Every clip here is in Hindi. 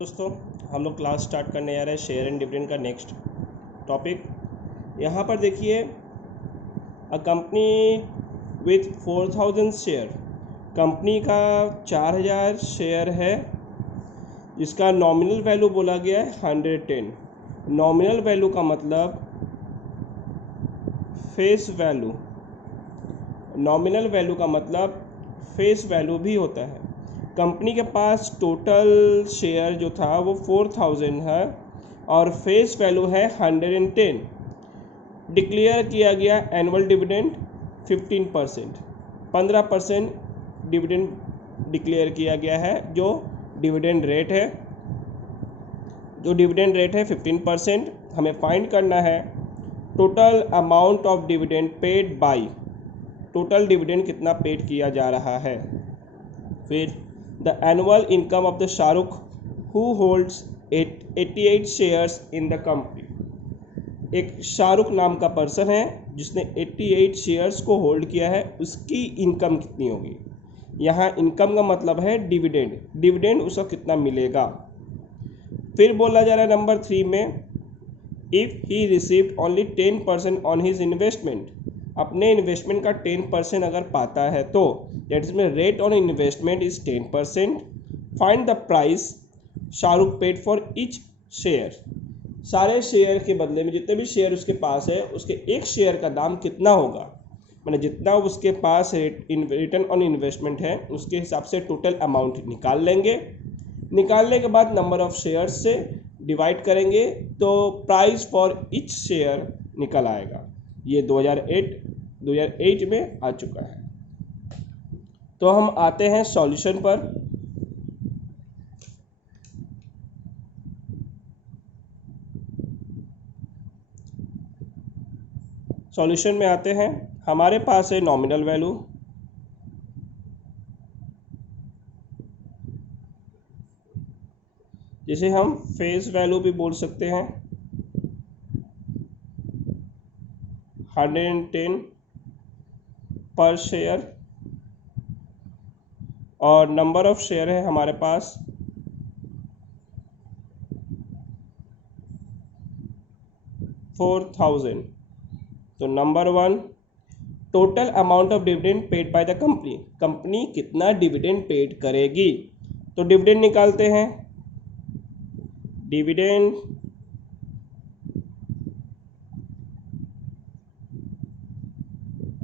दोस्तों, हम लोग क्लास स्टार्ट करने जा रहे हैं शेयर एंड डिविडेंड का नेक्स्ट टॉपिक। यहाँ पर देखिए, a company with 4000 share, company का 4000 शेयर है जिसका नॉमिनल वैल्यू बोला गया है 110। नॉमिनल वैल्यू का मतलब फेस वैल्यू, नॉमिनल वैल्यू का मतलब फेस वैल्यू भी होता है। कंपनी के पास टोटल शेयर जो था वो 4000 है और फेस वैल्यू है 110। डिक्लेयर किया गया एनुअल डिविडेंड 15%, 15% डिविडेंड डिक्लेयर किया गया है। जो डिविडेंड रेट है 15%। हमें फाइंड करना है total amount of dividend paid by, total dividend कितना पेड किया जा रहा है। फिर the annual income of the Shahrukh who holds 88 shares in the company. एक शाहरुख नाम का पर्सन है जिसने 88 शेयर्स को होल्ड किया है, उसकी इनकम कितनी होगी। यहाँ इनकम का मतलब है डिविडेंड, डिविडेंड उसको कितना मिलेगा। फिर बोला जा रहा है नंबर 3 में, if he received only 10% on his investment, अपने इन्वेस्टमेंट का 10% अगर पाता है तो दैट इज में rate on investment is 10%। Find the price Shahrukh paid for each share, सारे शेयर के बदले में जितने भी शेयर उसके पास है उसके एक शेयर का दाम कितना होगा, मैंने जितना उसके पास रिटर्न ऑन इन्वेस्टमेंट है उसके हिसाब से टोटल अमाउंट निकाल लेंगे। निकालने के बाद नंबर ऑफ शेयर्स से डिवाइड करेंगे तो प्राइस फॉर ईच शेयर निकल आएगा। ये 2008 में आ चुका है। तो हम आते हैं सॉल्यूशन पर। सॉल्यूशन में आते हैं, हमारे पास है नॉमिनल वैल्यू, जिसे हम फेस वैल्यू भी बोल सकते हैं, 110 पर शेयर, और नंबर ऑफ शेयर है हमारे पास 4000। तो number 1, total amount of dividend paid by the company, company कितना डिविडेंड पेड करेगी। तो डिविडेंड निकालते हैं, dividend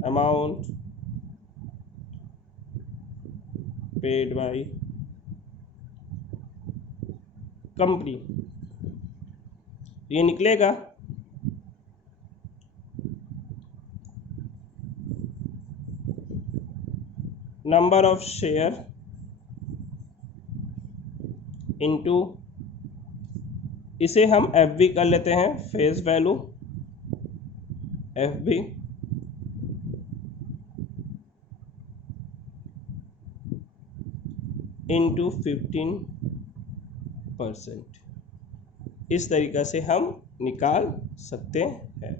amount paid by company, ये निकलेगा नंबर ऑफ शेयर इनटू, इसे हम एफ बी कर लेते हैं, face value F B, into 15%। इस तरीक़ा से हम निकाल सकते हैं।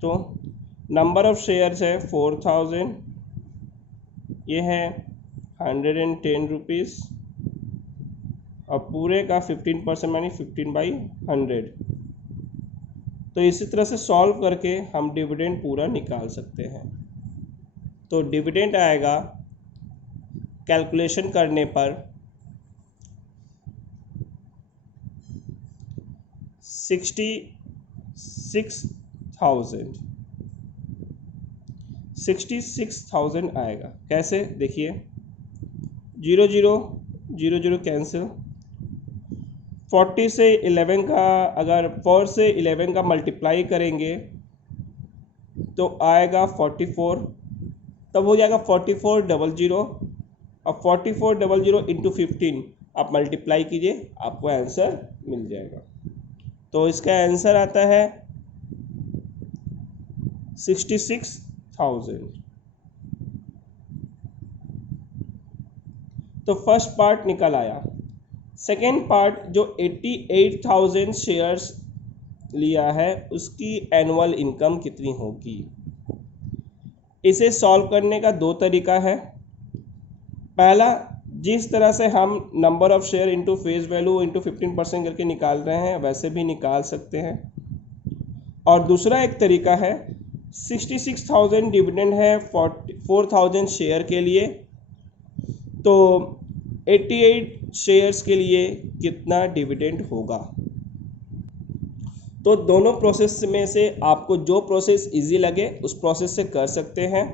तो नंबर ऑफ शेयर्स है 4000, ये है 110 रुपीज़, और पूरे का 15% यानी 15/100। तो इसी तरह से सॉल्व करके हम डिविडेंड पूरा निकाल सकते हैं। तो डिविडेंड आएगा कैलकुलेशन करने पर 66,000 आएगा। कैसे, देखिए 0 0 0 0 कैंसिल, 40 से 11 का, अगर 4 से 11 का मल्टीप्लाई करेंगे तो आएगा 44, तब हो जाएगा 4400, अब 4400 इंटू 15 आप मल्टीप्लाई कीजिए, आपको आंसर मिल जाएगा। तो इसका आंसर आता है 66,000। तो फर्स्ट पार्ट निकल आया। सेकेंड पार्ट, जो 88,000 शेयर्स लिया है उसकी एनुअल इनकम कितनी होगी। इसे सॉल्व करने का दो तरीका है। पहला, जिस तरह से हम number of share into face value into 15% करके निकाल रहे हैं वैसे भी निकाल सकते हैं। और दूसरा एक तरीका है 66,000 डिविडेंड है 4,000 शेयर के लिए, तो 88 शेयर्स के लिए कितना डिविडेंड होगा। तो दोनों प्रोसेस में से आपको जो प्रोसेस इजी लगे उस प्रोसेस से कर सकते हैं।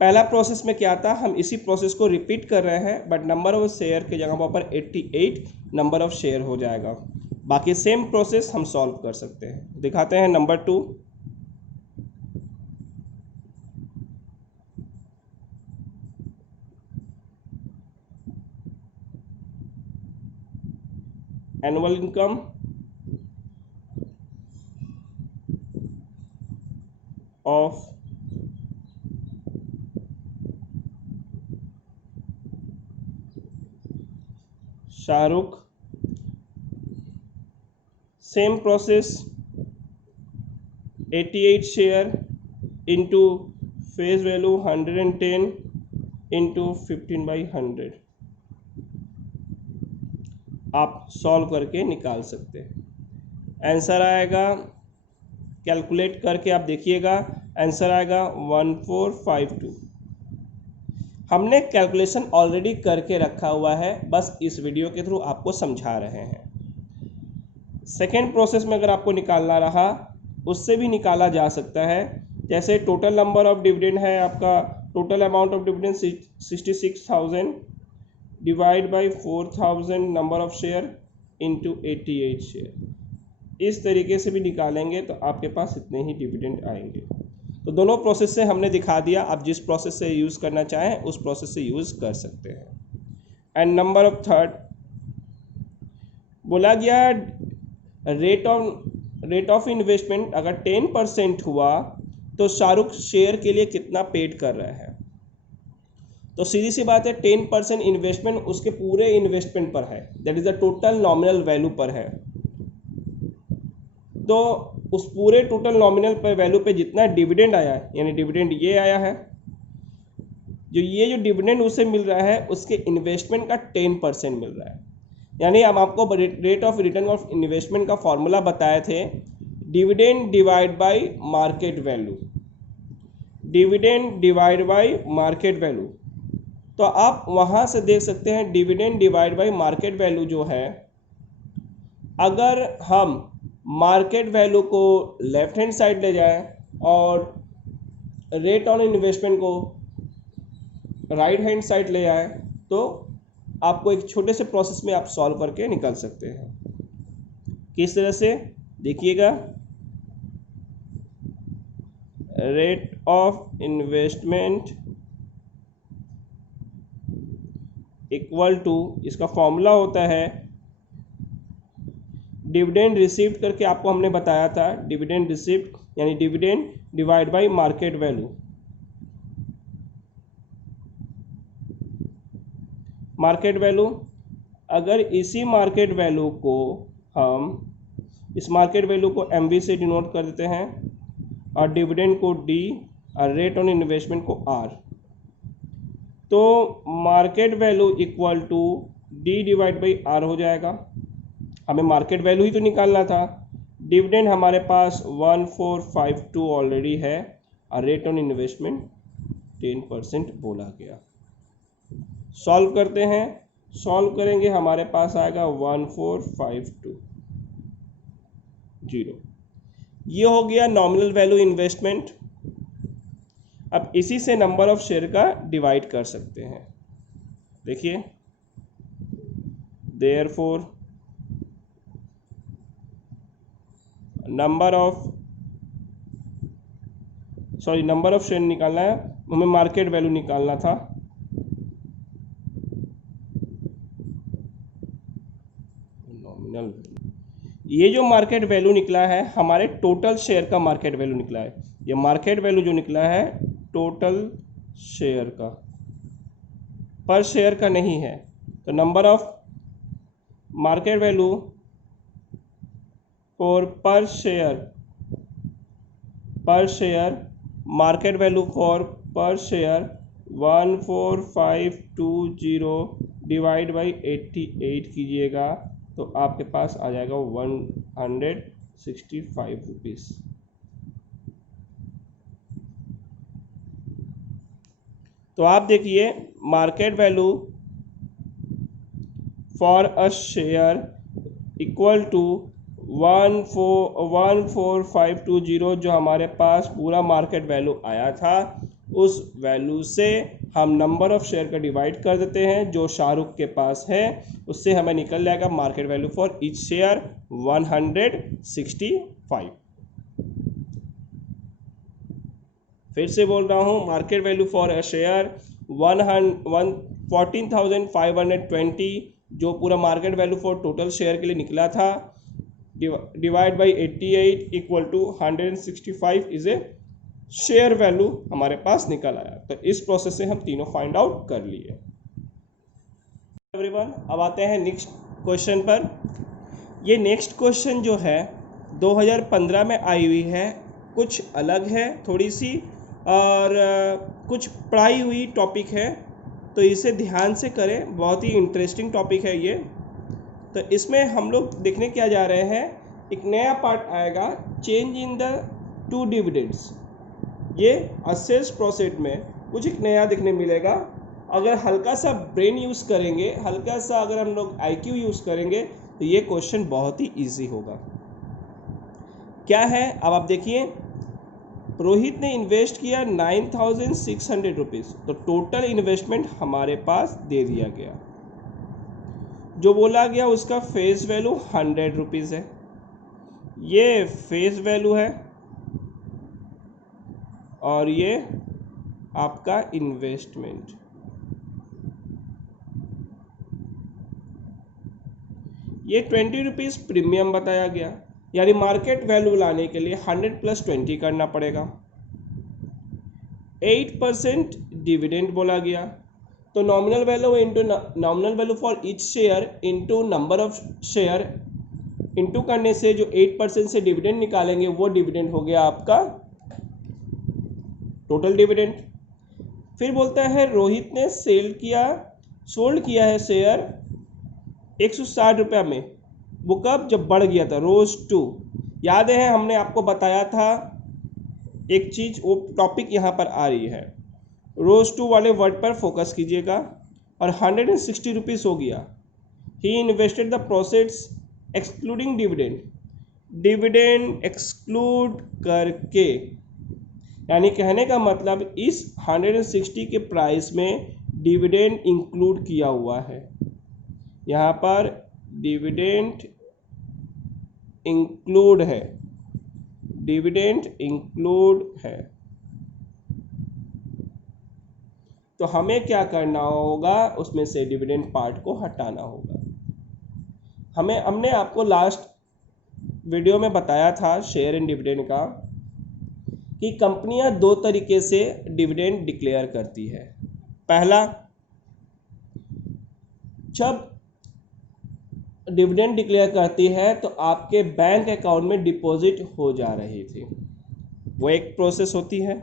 पहला प्रोसेस में क्या था, हम इसी प्रोसेस को रिपीट कर रहे हैं बट नंबर ऑफ शेयर की जगह पर 88 नंबर ऑफ शेयर हो जाएगा। बाकी सेम प्रोसेस हम सॉल्व कर सकते हैं। दिखाते हैं number 2। Annual income of Shahrukh, same process 88 share into face value 110 into 15/100 आप सॉल्व करके निकाल सकते हैं। आंसर आएगा, कैलकुलेट करके आप देखिएगा, आंसर आएगा 1452। हमने कैलकुलेशन ऑलरेडी करके रखा हुआ है, बस इस वीडियो के थ्रू आपको समझा रहे हैं। सेकेंड प्रोसेस में अगर आपको निकालना रहा उससे भी निकाला जा सकता है। जैसे टोटल नंबर ऑफ डिविडेंड है आपका, total amount of dividend 66,000 divide by 4,000 number of share into 88 share. इस तरीके से भी निकालेंगे तो आपके पास इतने ही डिविडेंड आएंगे। तो दोनों प्रोसेस से हमने दिखा दिया, आप जिस प्रोसेस से यूज़ करना चाहें उस प्रोसेस से यूज़ कर सकते हैं। एंड नंबर ऑफ थर्ड बोला गया रेट ऑफ इन्वेस्टमेंट अगर 10% हुआ तो शाहरुख शेयर के लिए कितना पेड कर रहा है। तो सीधी सी बात है 10% इन्वेस्टमेंट उसके पूरे इन्वेस्टमेंट पर है, that is the total nominal value पर है। तो उस पूरे टोटल नॉमिनल पर वैल्यू पे जितना डिविडेंड आया है, यानी डिविडेंड ये आया है, जो डिविडेंड उसे मिल रहा है उसके इन्वेस्टमेंट का 10% मिल रहा है। यानी हम आपको rate of return of investment का फॉर्मूला बताए थे, dividend divide by market value, dividend divide by market value. तो आप वहाँ से देख सकते हैं dividend divide by market value जो है, अगर हम मार्केट वैल्यू को लेफ्ट हैंड साइड ले जाएं और रेट ऑन इन्वेस्टमेंट को राइट हैंड साइड ले आए तो आपको एक छोटे से प्रोसेस में आप सॉल्व करके निकाल सकते हैं। किस तरह से देखिएगा, rate of investment equal to, इसका फॉर्मूला होता है डिविडेंड रिसीव्ड करके आपको हमने बताया था, डिविडेंड रिसीव्ड यानी dividend divide by market value. Market value, अगर इसी मार्केट वैल्यू को हम इस मार्केट वैल्यू को MV से डिनोट कर देते हैं और डिविडेंड को D और रेट ऑन इन्वेस्टमेंट को R, तो market value equal to D divide by R हो जाएगा। हमें मार्केट वैल्यू ही तो निकालना था। डिविडेंड हमारे पास 1452 ऑलरेडी है और रेट ऑन इन्वेस्टमेंट 10% बोला गया। सॉल्व करते हैं, सॉल्व करेंगे हमारे पास आएगा 1452 0। ये हो गया नॉमिनल वैल्यू इन्वेस्टमेंट। अब इसी से नंबर ऑफ शेयर का डिवाइड कर सकते हैं। देखिए, देयरफॉर नंबर ऑफ शेयर निकालना है, हमें मार्केट वैल्यू निकालना था। नॉमिनल, ये जो मार्केट वैल्यू निकला है हमारे टोटल शेयर का मार्केट वैल्यू निकला है। ये मार्केट वैल्यू जो निकला है टोटल शेयर का, पर शेयर का नहीं है। तो number of market value for पर शेयर मार्केट वैल्यू फॉर पर शेयर 14520 डिवाइड बाई 88 कीजिएगा तो आपके पास आ जाएगा 165 रुपीज़। तो आप देखिए market value for a share equal to 14520 जो हमारे पास पूरा मार्केट वैल्यू आया था, उस वैल्यू से हम नंबर ऑफ शेयर का डिवाइड कर देते हैं जो शाहरुख के पास है, उससे हमें निकल जाएगा market value for each share 165। फिर से बोल रहा हूँ, market value for a share 14,520 जो पूरा market value for total share के लिए निकला था, divide by 88 equal to 165 is a share value हमारे पास निकल आया। तो इस प्रोसेस से हम तीनों फाइंड आउट कर लिए। एवरीवन, अब आते हैं नेक्स्ट क्वेश्चन पर। ये नेक्स्ट क्वेश्चन जो है 2015 में आई हुई है, कुछ अलग है थोड़ी सी और कुछ पढ़ाई हुई टॉपिक है, तो इसे ध्यान से करें, बहुत ही इंटरेस्टिंग टॉपिक है ये। तो इसमें हम लोग देखने क्या जा रहे हैं, एक नया पार्ट आएगा, change in the two dividends. ये असेस प्रोसेस में कुछ एक नया देखने मिलेगा। अगर हल्का सा ब्रेन यूज़ करेंगे, हल्का सा अगर हम लोग IQ यूज़ करेंगे तो ये क्वेश्चन बहुत ही इजी होगा। क्या है अब आप देखिए, रोहित ने इन्वेस्ट किया 9600 रुपीज़, तो टोटल इन्वेस्टमेंट हमारे पास दे दिया गया। जो बोला गया उसका फेस वैल्यू 100 रुपीज़ है, ये फेस वैल्यू है और ये आपका इन्वेस्टमेंट। ये 20 रुपीज़ प्रीमियम बताया गया, यानी मार्केट वैल्यू लाने के लिए 100 + 20 करना पड़ेगा। 8% डिविडेंड बोला गया, तो nominal value into nominal value for each share into number of share into करने से जो 8% से डिविडेंड निकालेंगे वो डिविडेंड हो गया आपका टोटल डिविडेंड। फिर बोलता है रोहित ने सोल्ड किया है शेयर 160 रुपये में, वो कब, जब बढ़ गया था, रोज 2। याद है हमने आपको बताया था एक चीज़, वो टॉपिक यहाँ पर आ रही है, रोज 2 वाले वर्ड पर फोकस कीजिएगा। और 160 रुपीज़ हो गया। He invested the proceeds excluding dividend, dividend exclude करके, यानी कहने का मतलब इस 160 के प्राइस में डिविडेंड इंक्लूड किया हुआ है। यहाँ पर डिविडेंड इंक्लूड है, डिविडेंड इंक्लूड है। तो हमें क्या करना होगा, उसमें से डिविडेंड पार्ट को हटाना होगा। हमने आपको लास्ट वीडियो में बताया था शेयर इन डिविडेंड का, कि कंपनियां 2 तरीके से डिविडेंड डिक्लेयर करती है। पहला, जब डिविडेंड डिक्लेयर करती है तो आपके बैंक अकाउंट में डिपॉजिट हो जा रही थी, वो एक प्रोसेस होती है।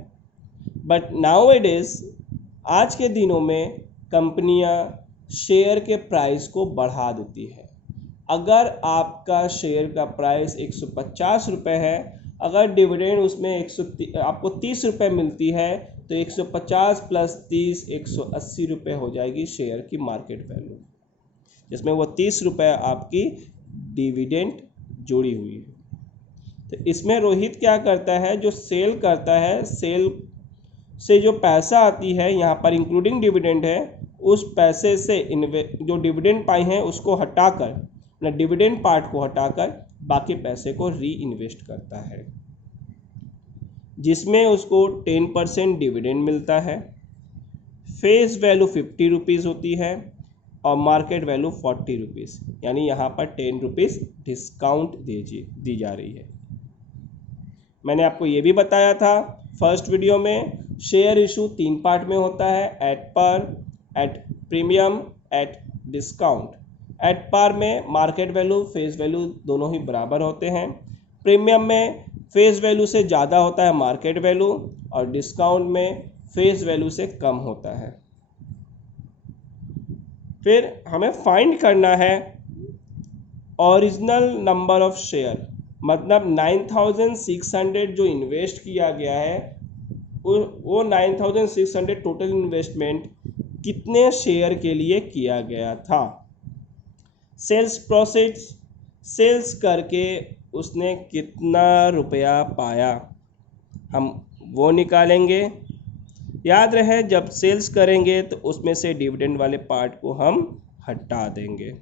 बट नाउअडेज, आज के दिनों में कंपनियां शेयर के प्राइस को बढ़ा देती है। अगर आपका शेयर का प्राइस 150 रुपये है, अगर डिविडेंड उसमें आपको 30 रुपये मिलती है, तो 150 + 30 180 रुपये हो जाएगी शेयर की मार्केट वैल्यू, जिसमें वो 30 रुपये आपकी डिविडेंड जुड़ी हुई है। तो इसमें रोहित क्या करता है, जो सेल करता है, सेल से जो पैसा आती है, यहाँ पर इंक्लूडिंग डिविडेंड है, उस पैसे से जो डिविडेंड पाई हैं उसको हटाकर, ना डिविडेंड पार्ट को हटाकर बाकी पैसे को री इन्वेस्ट करता है, जिसमें उसको 10% डिविडेंड मिलता है। फेस वैल्यू 50 रुपीज़ होती है और मार्केट वैल्यू 40 रुपीज़, यानी यहाँ पर 10 रुपीज़ डिस्काउंट दी जा रही है। मैंने आपको ये भी बताया था फर्स्ट वीडियो में, शेयर इशू 3 पार्ट में होता है, at par, at premium, at discount. At par में मार्केट वैल्यू फेस वैल्यू दोनों ही बराबर होते हैं, प्रीमियम में फेस वैल्यू से ज़्यादा होता है मार्केट वैल्यू, और डिस्काउंट में फेस वैल्यू से कम होता है। फिर हमें फाइंड करना है ओरिजिनल नंबर ऑफ शेयर, मतलब 9600 जो इन्वेस्ट किया गया है वो 9600 टोटल इन्वेस्टमेंट कितने शेयर के लिए किया गया था। सेल्स प्रोसीड्स, सेल्स करके उसने कितना रुपया पाया, हम वो निकालेंगे। याद रहे जब सेल्स करेंगे तो उसमें से डिविडेंड वाले पार्ट को हम हटा देंगे।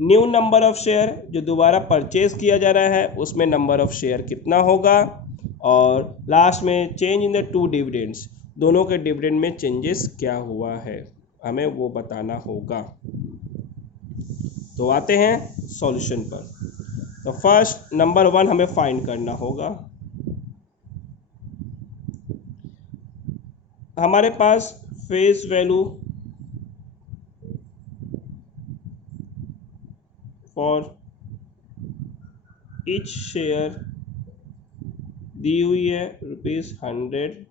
न्यू नंबर ऑफ शेयर, जो दोबारा परचेज किया जा रहा है उसमें नंबर ऑफ शेयर कितना होगा, और लास्ट में change in the two dividends, दोनों के डिविडेंड में चेंजेस क्या हुआ है हमें वो बताना होगा। तो आते हैं सॉल्यूशन पर। तो फर्स्ट नंबर 1 हमें फाइंड करना होगा। हमारे पास face value for each share दी हुई है ₹100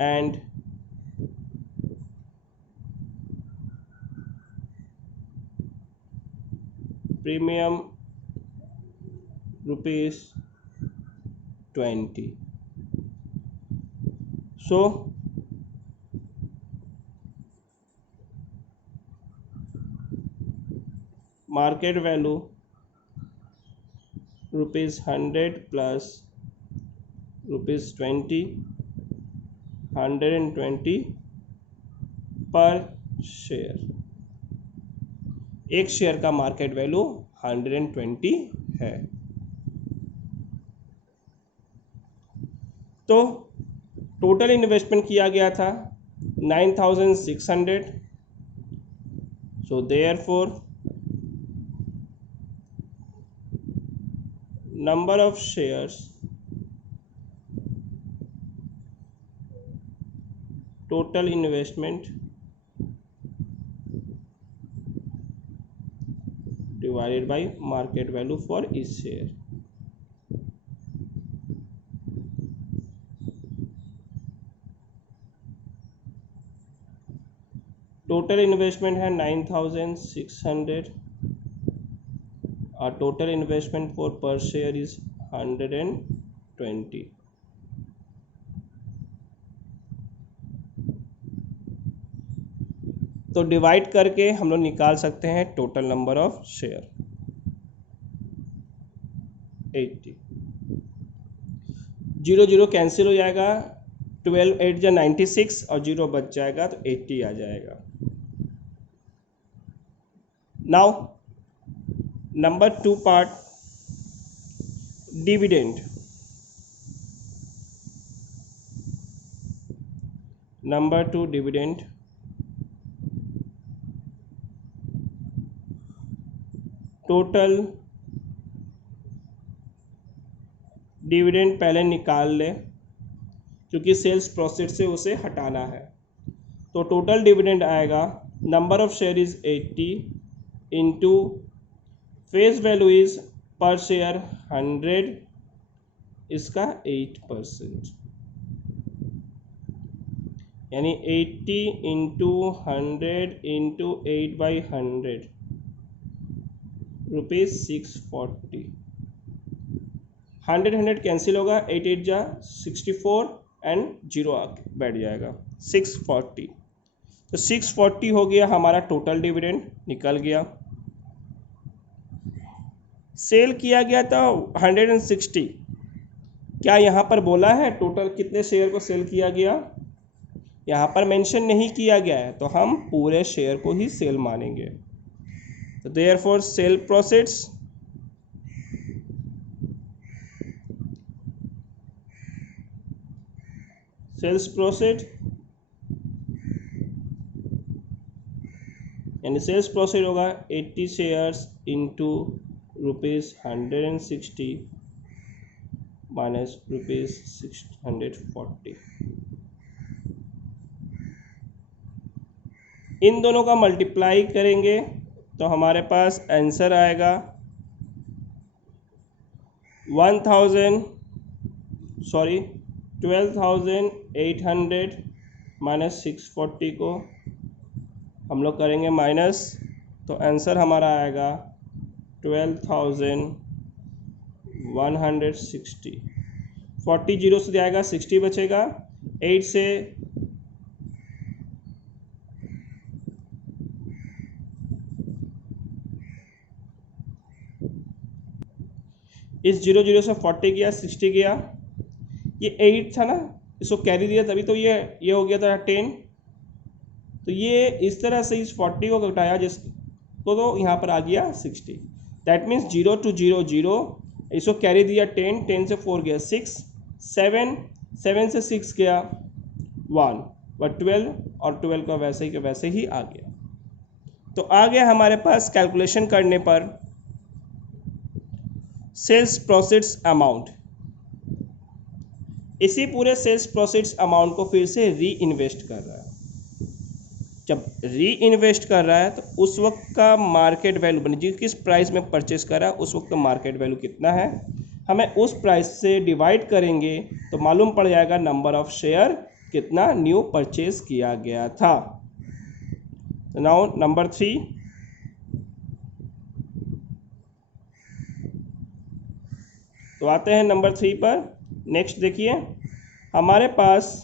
and premium ₹20। So market value ₹100 plus ₹20, 120 पर शेयर। एक शेयर का मार्केट वैल्यू 120 है। तो टोटल इन्वेस्टमेंट किया गया था 9600। So therefore number of shares total investment divided by market value for each share। Total investment है 9600 और टोटल इन्वेस्टमेंट फॉर पर शेयर इज 120। तो डिवाइड करके हम लोग निकाल सकते हैं total number of share 80। 0 0 cancel हो जाएगा, 12 8 जा 96 और 0 बच जाएगा तो 80 आ जाएगा। Now number 2 part dividend. Number 2 dividend. Total dividend पहले निकाल ले क्योंकि सेल्स प्रोसीड से उसे हटाना है। तो टोटल डिविडेंड आएगा, number of share is 80 into face value is पर शेयर 100, इसका 8%, यानी 80 इंटू 100 इंटू 8/100 ₹640। 100 कैंसिल होगा, 8 8 जा 64 एंड 0 बैठ जाएगा 640। तो 640 हो गया हमारा टोटल डिविडेंड, निकल गया। सेल किया गया था 160। क्या यहाँ पर बोला है टोटल कितने शेयर को सेल किया गया? यहाँ पर मेंशन नहीं किया गया है, तो हम पूरे शेयर को ही सेल मानेंगे। तो therefore sale proceeds sales proceed यानी सेल्स प्रोसीड होगा 80 शेयर्स इंटू ₹160 माइनस ₹640। इन दोनों का मल्टीप्लाई करेंगे तो हमारे पास आंसर आएगा 12 12,800 माइनस 640 को हम लोग करेंगे माइनस, तो आंसर हमारा आएगा 12,160। 40 जीरो से जाएगा, 60 बचेगा, 8 से इस जीरो जीरो से 40 गया, 60 गया, ये 8 था ना, इसको कैरी दिया तभी तो ये हो गया था 10। तो ये इस तरह से इस 40 को घटाया जिसको, तो यहाँ पर आ गया 60। दैट मीन्स 0 to 0 0, इसको कैरी दिया 10, 10 से 4 गया 6, 7, 7 से 6 गया 1, और 12, और 12 का वैसे ही आ गया। तो आ गया हमारे पास कैलकुलेशन करने पर सेल्स प्रोसीड्स अमाउंट। इसी पूरे सेल्स प्रोसीड्स अमाउंट को फिर से री इन्वेस्ट कर रहा है। जब री इन्वेस्ट कर रहा है तो उस वक्त का मार्केट वैल्यू बने, जिस किस प्राइस में परचेस करा उस वक्त का मार्केट वैल्यू कितना है, हमें उस प्राइस से डिवाइड करेंगे तो मालूम पड़ जाएगा नंबर ऑफ शेयर कितना न्यू परचेस किया गया था। तो नाउ नंबर 3, तो आते हैं नंबर 3 पर। नेक्स्ट देखिए, हमारे पास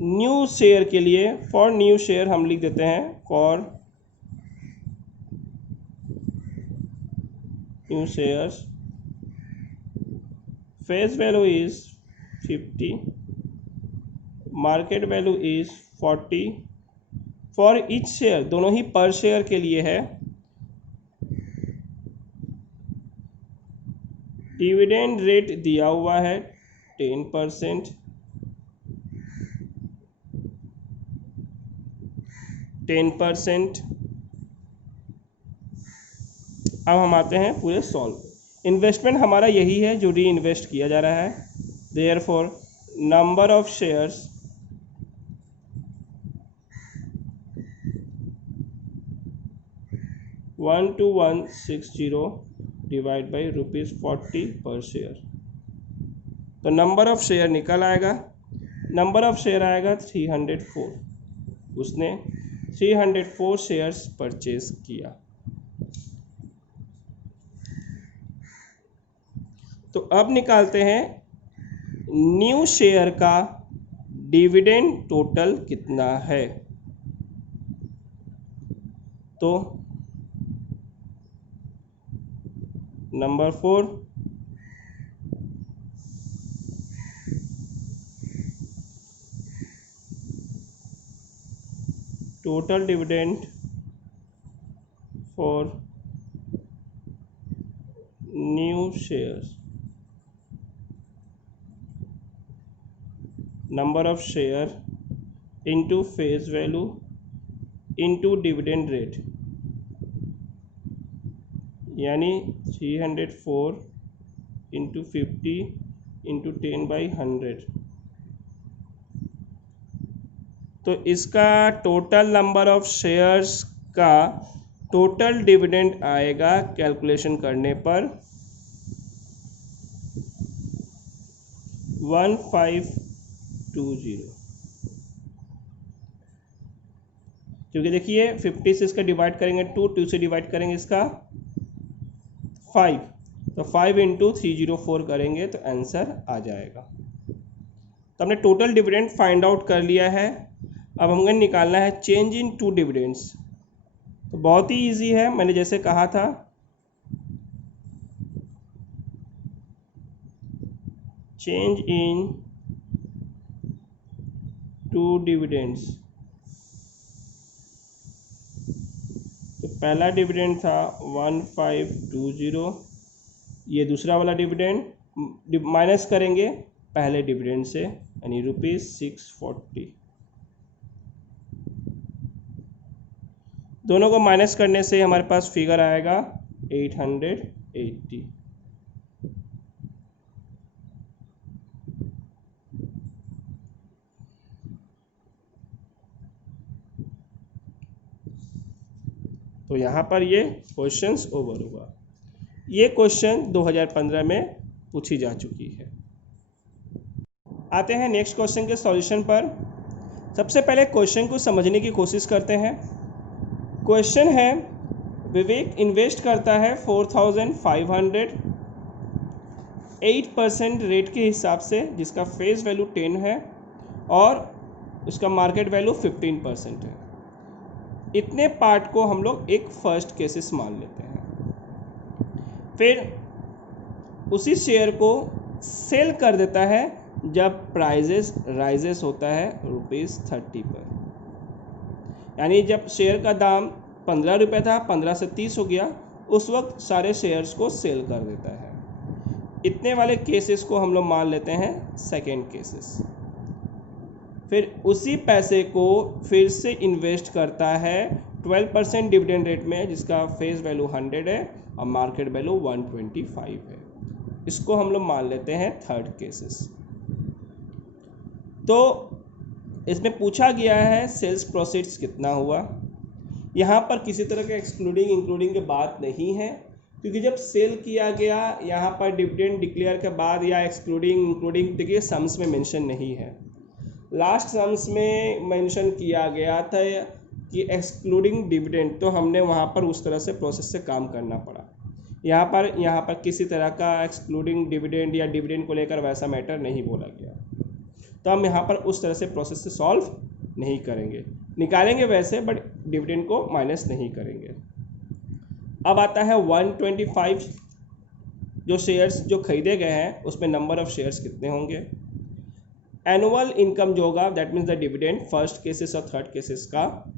न्यू शेयर के लिए, फॉर न्यू शेयर हम लिख देते हैं for new shares face value is 50, market value is 40 for each share, दोनों ही पर शेयर के लिए है। डिविडेंड रेट दिया हुआ है 10%, 10%। अब हम आते हैं पूरे सॉल्व। इन्वेस्टमेंट हमारा यही है जो री इन्वेस्ट किया जा रहा है। Therefore number of shares one two 160 divide by ₹40 पर शेयर। तो नंबर ऑफ शेयर निकल आएगा, नंबर ऑफ शेयर आएगा 304। उसने 304 शेयर्स परचेज किया। तो अब निकालते हैं न्यू शेयर का डिविडेंड टोटल कितना है। तो number 4, total dividend for new shares, number of share into face value into dividend rate, यानी 304 इंटू 50 इंटू 10/100। तो इसका टोटल नंबर ऑफ शेयर्स का टोटल डिविडेंड आएगा कैलकुलेशन करने पर 1520, क्योंकि देखिए 50 से इसका डिवाइड करेंगे 2 से डिवाइड करेंगे इसका 5, तो 5 इंटू 304 करेंगे तो आंसर आ जाएगा। तो हमने टोटल डिविडेंड फाइंड आउट कर लिया है। अब हमें निकालना है चेंज इन टू डिविडेंड्स। तो बहुत ही इजी है, मैंने जैसे कहा था, चेंज इन टू डिविडेंड्स। तो पहला डिविडेंड था 1520, ये दूसरा वाला डिविडेंड माइनस करेंगे पहले डिविडेंड से, यानी ₹640। दोनों को माइनस करने से हमारे पास फिगर आएगा 880। तो यहाँ पर ये क्वेश्चंस ओवर हुआ। ये क्वेश्चन 2015 में पूछी जा चुकी है। आते हैं नेक्स्ट क्वेश्चन के सॉल्यूशन पर। सबसे पहले क्वेश्चन को समझने की कोशिश करते हैं। क्वेश्चन है, विवेक इन्वेस्ट करता है 4500 8% रेट के हिसाब से, जिसका फेस वैल्यू 10 है और उसका मार्केट वैल्यू 15% है। इतने पार्ट को हम लोग एक फर्स्ट केसेस मान लेते हैं। फिर उसी शेयर को सेल कर देता है जब प्राइजेस राइजेस होता है ₹30 पर, यानी जब शेयर का दाम 15 रुपये था 15 से 30 हो गया, उस वक्त सारे शेयर्स को सेल कर देता है। इतने वाले केसेस को हम लोग मान लेते हैं सेकेंड केसेस। फिर उसी पैसे को फिर से इन्वेस्ट करता है 12% डिविडेंड रेट में, जिसका फेस वैल्यू 100 है और मार्केट वैल्यू 125 है। इसको हम लोग मान लेते हैं थर्ड केसेस। तो इसमें पूछा गया है सेल्स प्रोसीड्स कितना हुआ। यहाँ पर किसी तरह के एक्सक्लूडिंग इंक्लूडिंग की बात नहीं है, क्योंकि जब सेल किया गया यहाँ पर डिविडेंड डिक्लेयर के बाद या एक्सक्लूडिंग इंक्लूडिंग, देखिए सम्स में मेंशन नहीं है। लास्ट सम्स में मेंशन किया गया था कि एक्सक्लूडिंग डिविडेंड, तो हमने वहाँ पर उस तरह से प्रोसेस से काम करना पड़ा। यहाँ पर किसी तरह का एक्सक्लूडिंग डिविडेंड या डिविडेंड को लेकर वैसा मैटर नहीं बोला गया, तो हम यहाँ पर उस तरह से प्रोसेस से सॉल्व नहीं करेंगे, निकालेंगे वैसे, बट डिविडेंड को माइनस नहीं करेंगे। अब आता है 125, जो शेयर्स जो खरीदे गए हैं उसमें नंबर ऑफ शेयर्स कितने होंगे। एनुअल इनकम जो होगा, that means the dividend first cases और थर्ड केसेस का,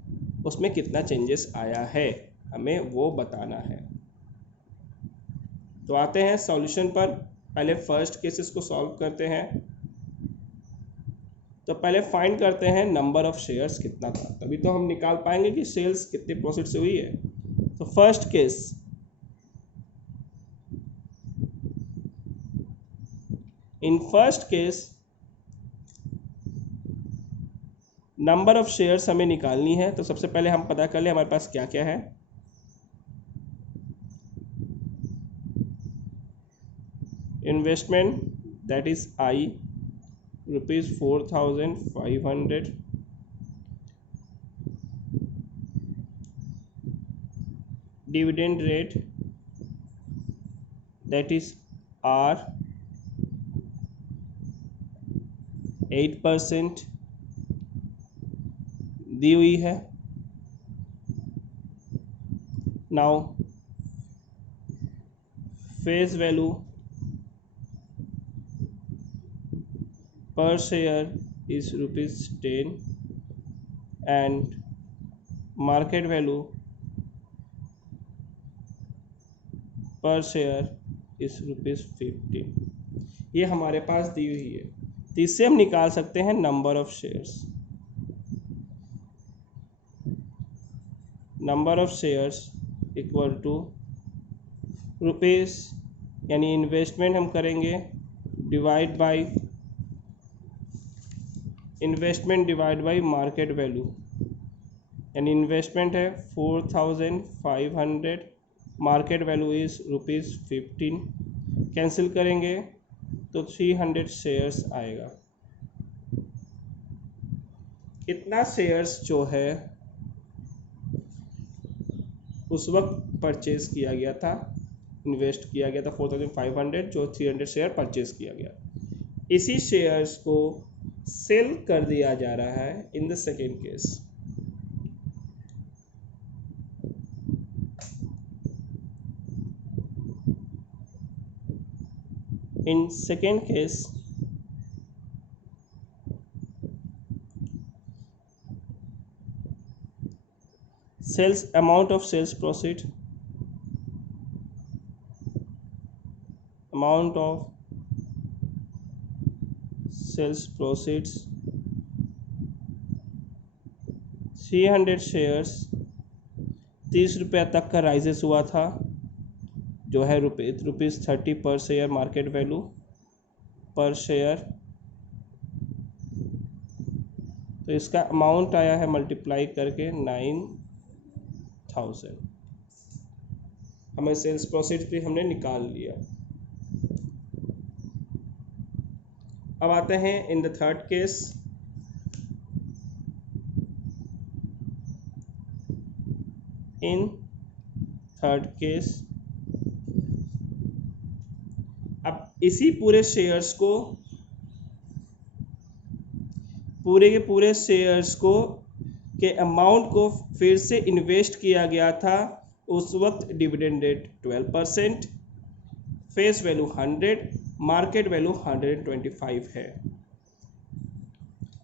उसमें कितना चेंजेस आया है हमें वो बताना है। तो आते हैं सॉल्यूशन पर। पहले फर्स्ट केसेस को सॉल्व करते हैं। तो पहले फाइंड करते हैं नंबर ऑफ शेयर्स कितना था, तभी तो हम निकाल पाएंगे कि सेल्स कितने प्रॉफिट से हुई है। तो first case, in first case number of shares हमें निकालनी है। तो सबसे पहले हम पता कर ले हमारे पास क्या क्या है। Investment that is I ₹4500, dividend rate that is R 8% दी हुई है। Now face value per share is ₹10 and market value per share is ₹15। ये हमारे पास दी हुई है। तो इससे हम निकाल सकते हैं number of shares. Number of shares equal to rupees, यानी इन्वेस्टमेंट हम करेंगे डिवाइड बाई मार्केट वैल्यू, यानी इन्वेस्टमेंट है 4500, मार्केट वैल्यू इज ₹15। कैंसिल करेंगे तो 300 शेयर्स आएगा। इतना शेयर्स जो है उस वक्त परचेज किया गया था, इन्वेस्ट किया गया था 4500, जो 300 शेयर परचेज किया गया। इसी शेयर्स को सेल कर दिया जा रहा है in the second case. In second case sales amount of sales proceeds, amount of sales proceeds 300 shares, 30 रुपये तक का राइजेस हुआ था, जो है ₹30 पर शेयर मार्केट वैल्यू पर शेयर। तो इसका अमाउंट आया है मल्टीप्लाई करके 9000। हमें सेल्स प्रोसीड्स भी हमने निकाल लिया। अब आते हैं in the third case. In third case अब इसी पूरे शेयर्स को, पूरे के पूरे शेयर्स को के अमाउंट को फिर से इन्वेस्ट किया गया था। उस वक्त dividend rate 12%, face value 100, market value 125 है।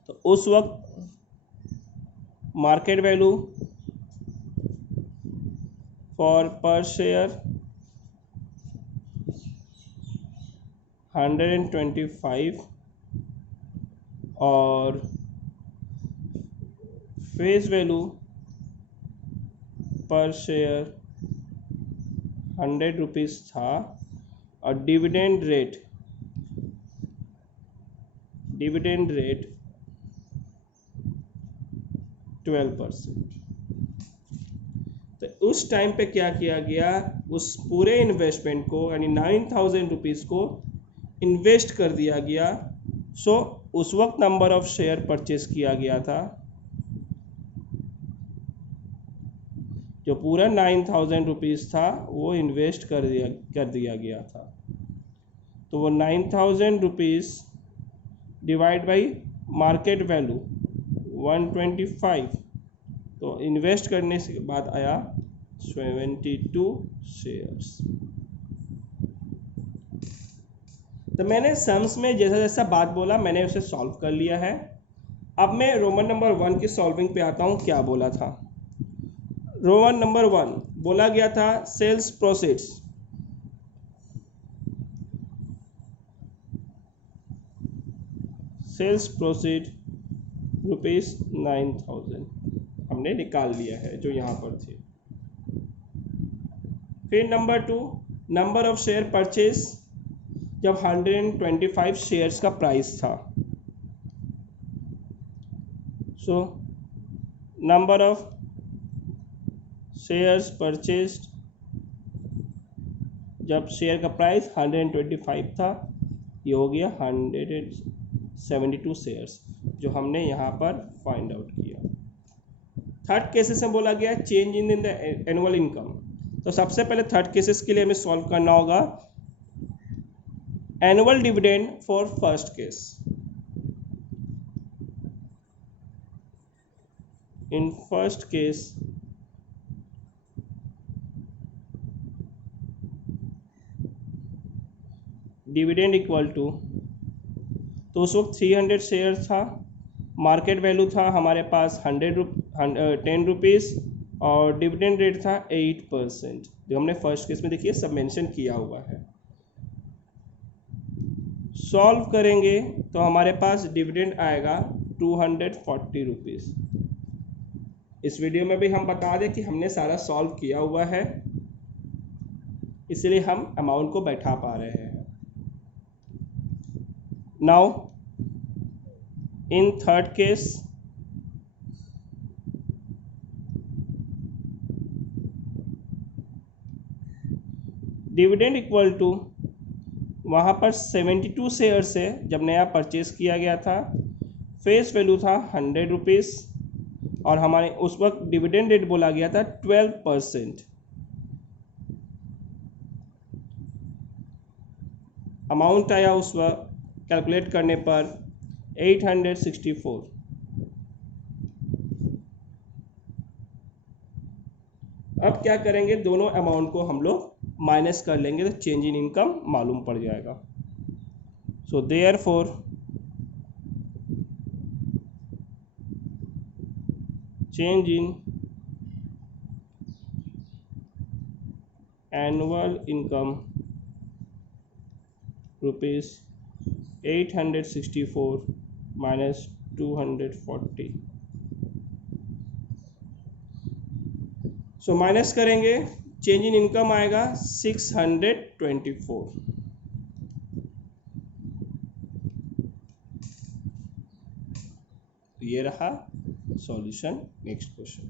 तो उस वक्त मार्केट वैल्यू फॉर पर शेयर 125 और फेस वैल्यू पर शेयर 100 रुपीज़ था और डिविडेंड रेट 12%। तो उस टाइम पे क्या किया गया, उस पूरे इन्वेस्टमेंट को यानी 9000 रुपीज़ को इन्वेस्ट कर दिया गया। सो उस वक्त नंबर ऑफ शेयर परचेज किया गया था, जो पूरा 9000 रुपीज़ था वो इन्वेस्ट कर दिया गया था। तो वो 9000 rupees divide by market value 125, तो इन्वेस्ट करने के बाद आया 72 शेयर्स। तो मैंने सम्स में जैसा जैसा बात बोला मैंने उसे सॉल्व कर लिया है। अब मैं रोमन नंबर 1 की सॉल्विंग पे आता हूँ। क्या बोला था? रोमन नंबर 1 बोला गया था सेल्स प्रोसीड्स, सेल्स प्रोसीड ₹9000 हमने निकाल लिया है जो यहाँ पर थे। फिर number 2 number of share purchase, जब 125 शेयर्स का प्राइस था। So number of shares purchased जब शेयर का प्राइस 125 था, ये हो गया 172 शेयर्स जो हमने यहाँ पर फाइंड आउट किया। थर्ड केसेस में बोला गया change in the annual income. तो सबसे पहले थर्ड केसेस के लिए हमें सॉल्व करना होगा annual dividend for first case. In first case dividend equal to, तो उस वक्त 300 शेयर था, मार्केट वैल्यू था हमारे पास 10 रुपीज़ और डिविडेंड रेट था 8%, जो हमने फर्स्ट केस में देखिए सब मेंशन किया हुआ है। सॉल्व करेंगे तो हमारे पास डिविडेंड आएगा 240 रुपीज़। इस वीडियो में भी हम बता दें कि हमने सारा सॉल्व किया हुआ है, इसलिए हम अमाउंट को बैठा पा रहे हैं। Now in third case dividend equal to, वहाँ पर 72 शेयर से जब नया परचेज किया गया था, फेस वैल्यू था 100 रुपीज़ और हमारे उस वक्त डिविडेंड रेट बोला गया था 12%। अमाउंट आया उस वक्त कैलकुलेट करने पर 864। अब क्या करेंगे, दोनों अमाउंट को हम लोग माइनस कर लेंगे तो चेंज इन इनकम मालूम पड़ जाएगा। So therefore change in annual income ₹864 minus 240। So minus करेंगे, चेंज इन इनकम आएगा 624। ये रहा सॉल्यूशन। Next question.